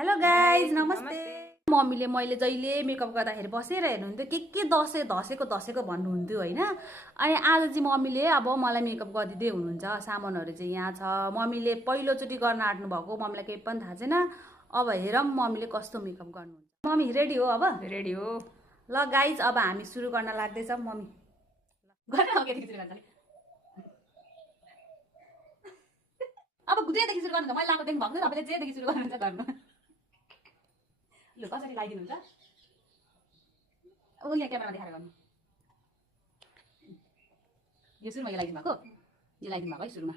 Hello guys नमस्ते। मम्मीले मैले जहिले मेकअप गर्दाखेरि बसेर हेर्नुहुन्थ्यो के धसेको भन्नुहुन्थ्यो होइन। अनि आज चाहिँ मम्मीले अब मलाई मेकअप गरिदिँदै हुनुहुन्छ। सामानहरू चाहिँ यहाँ छ। मम्मीले पहिलोचोटि गर्न आँट्नु भएको, मम्मीलाई केही पनि थाहा छैन। अब हेरौँ मम्मीले कस्तो मेकअप गर्नुहुन्छ। मम्मी रेडी हो? अब रेडी हो। ल गाइज अब हामी सुरु गर्न लाग्दैछौँ। मम्मी अब जेदेखि सुरु गर्नुहुन्छ, मैले लाएको देख्नु भएको छ, तपाईँले जेदेखि सुरु गर्नुहुन्छ गर्नु। ल कसरी लगाइदिनुहुन्छ? अब यहाँ क्यामेरामा देखाएर गर्नु। यो सुरुमा यो लगाइदिनु भएको, यो लगाइदिनु भएको है सुरुमा।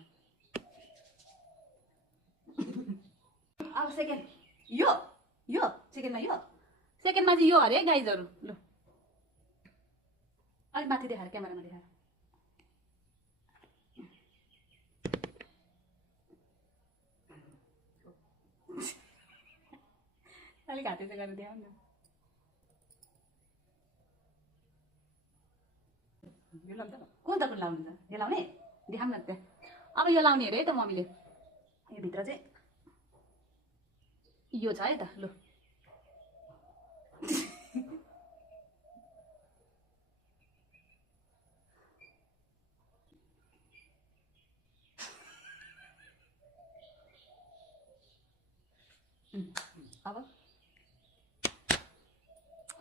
अब सेकेन्ड यो सेकेन्डमा सेकेन्डमा चाहिँ यो अरे गाइजहरू। ल अलिक माथि देखाएर, क्यामेरामा देखाएर। अलिक हाते चाहिँ गरेर देखाउनु न। यो लाउँछ न? कुन त कुन लाउनु छ? यो लाउने देखाउँ न त्यहाँ। अब यो लाउने अरे है त मम्मीले। यो भित्र चाहिँ यो छ है त। ल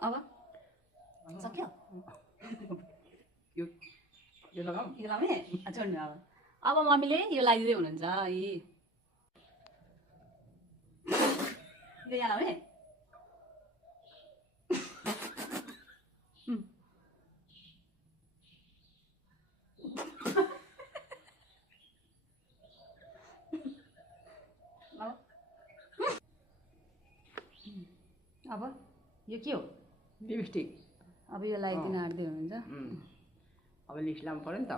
अब सक्यो? यो लगाऊ। यो लाउने छोड्नु। अब मम्मीले यो लगाइदिँदै हुनुहुन्छ। यो यहाँ लाउने। अब यो के हो? लिपस्टिक। अब यो लगाइदिन आँट्दै हुनुहुन्छ। अब लिप्स लाउनु पर्यो नि त।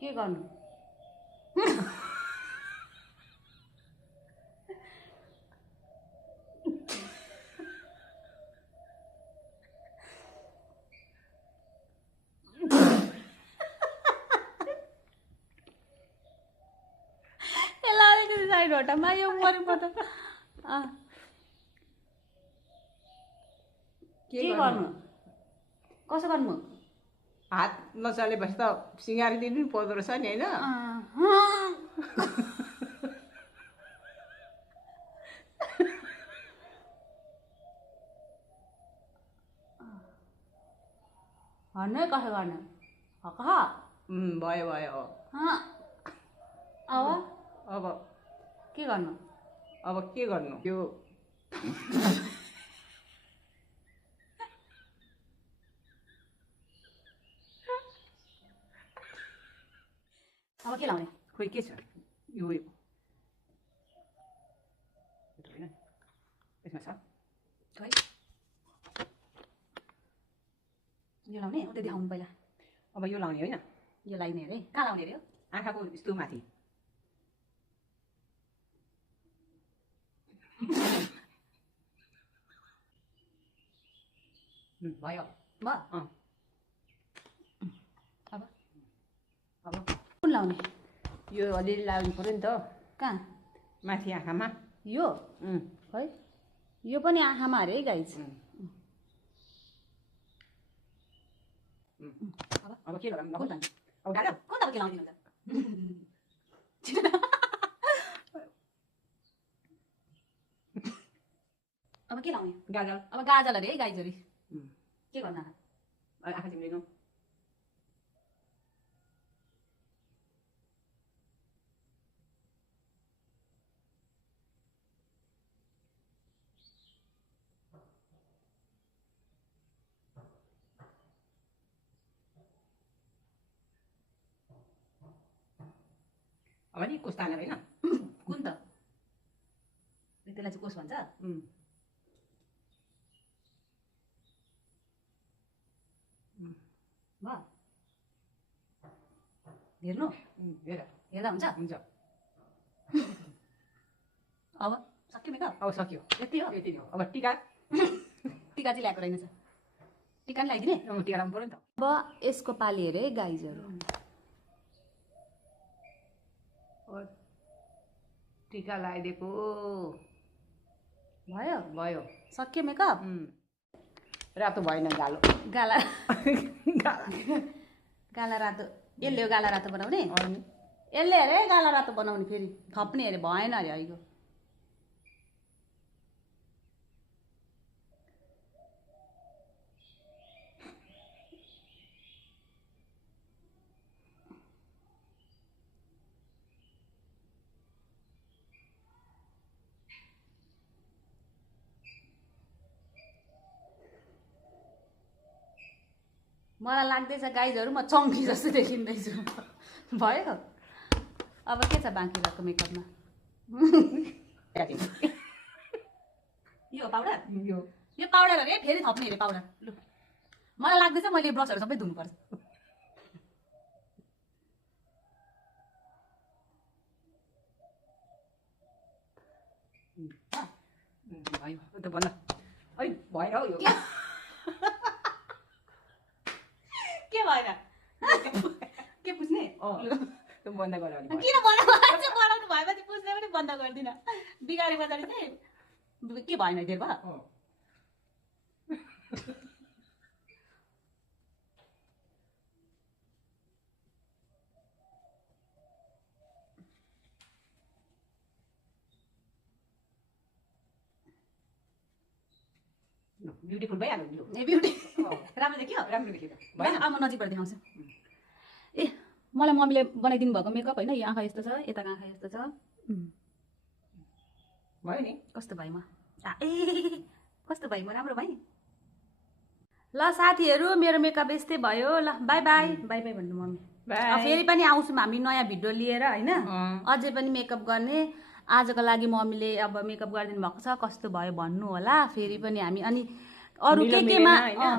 के गर्नु? साइड हटामा यो मरे पर्छ। के गर्नु? कसो गर्नु? हात नचलेपछि त सिँगारिदिनु नि पर्दो रहेछ नि होइन? भन्नु कसो गर्नु? भयो भयो। अब अब के गर्नु? अब के गर्नु? यो अब के लाउने? खोइ के छ? यो यसमा छ खै यो लाउने? उतै देखाउनु पहिला। अब यो लाउने होइन? यो लाउने अरे। कहाँ लाउने अरे? आँखाको यस्तो माथि। भयो भयो। अब अब कुन लाउने? यो अलिअलि लाउनु पर्यो नि त। कहाँ? माथि आँखामा। यो है यो पनि आँखामा अरे है गाइज। अब के लगाउनु? कुन लाउने? अब गाजर। कुन त के लाउनु हुन्छ? अब के लाउने? गाजर। अब गाजल अरे है गाइजहरू। के गर्नु? आँखा चिम्लेको। अब नि कोस तानेर होइन? कुन त? त्यसलाई चाहिँ कोस भन्छ? भयो हेर्नु? हेर हेर्दा हुन्छ? हुन्छ। अब सक्यो मेकअप? अब सक्यो। यति हो? यति हो। अब टिका। टिका चाहिँ ल्याएको रहेनछ। टिका नि लगाइदिने? टिका लाउनु पर्यो नि त। अब यसको पाली हेरे है गाइजहरू। हेर्नु? अब के लाउने? यो अलिअलि लाउनु पर्यो नि त। अब के लाउने? अब यो लाउने होइन? यो लाउने। यो लाउने? टिका लगाइदिएको भयो भयो। सक्यो मेकअप रातो भएन गालो। गाला गाला गाला रातो यसले हो गाला रातो बनाउने अनि यसले अरे गाला रातो बनाउने फेरि थप्ने अरे भएन अरे अहिलेको मलाई लाग्दैछ गाइजहरू म चङ्की जस्तो देखिँदैछु भयो अब के छ बाँकी रहेको मेकअपमा यो पाउडर यो पाउडर अरे फेरि थप्ने अरे पाउडर लु मलाई लाग्दैछ मैले ब्रसहरू सबै धुनुपर्छ भयो त भन है भएन हौ यो के भएर के पुछ्ने त्यो बन्द गर अलि किन बनाउनु भएपछि पुछ्ने पनि बन्द गर्दिनँ बिगारे बजारे चाहिँ के भएन धेर भयो ब्युटिफुल भइहाल्यो नि यो। ए ब्युटी राम्रो देखियो राम्रो देखियो भयो अब म नजिकबाट देखाउँछु ए मलाई मम्मीले बनाइदिनु भएको मेकअप होइन यो आँखा यस्तो छ यताको आँखा यस्तो छ भयो नि कस्तो भयो म ए कस्तो भयो म राम्रो भएँ ल साथीहरू मेरो मेकअप यस्तै भयो ल बाई बाई बाई बाई भन्नु मम्मी बाई। फेरि पनि आउँछौँ हामी नयाँ भिडियो लिएर होइन अझै पनि मेकअप गर्ने आजको लागि मम्मीले अब मेकअप गरिदिनु भएको छ कस्तो भयो भन्नु होला फेरि पनि हामी अनि अरू के केमा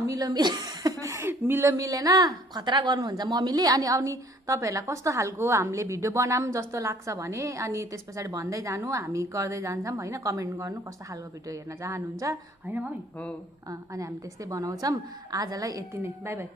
मिलो मिलेन खतरा गर्नुहुन्छ मम्मीले अनि तपाईँहरूलाई कस्तो खालको हामीले भिडियो बनाऊँ जस्तो लाग्छ भने अनि त्यस पछाडि भन्दै जानु हामी गर्दै जान्छौँ होइन कमेन्ट गर्नु कस्तो खालको भिडियो हेर्न चाहनुहुन्छ होइन मम्मी हो अनि हामी त्यस्तै बनाउँछौँ आजलाई यति नै बाई बाई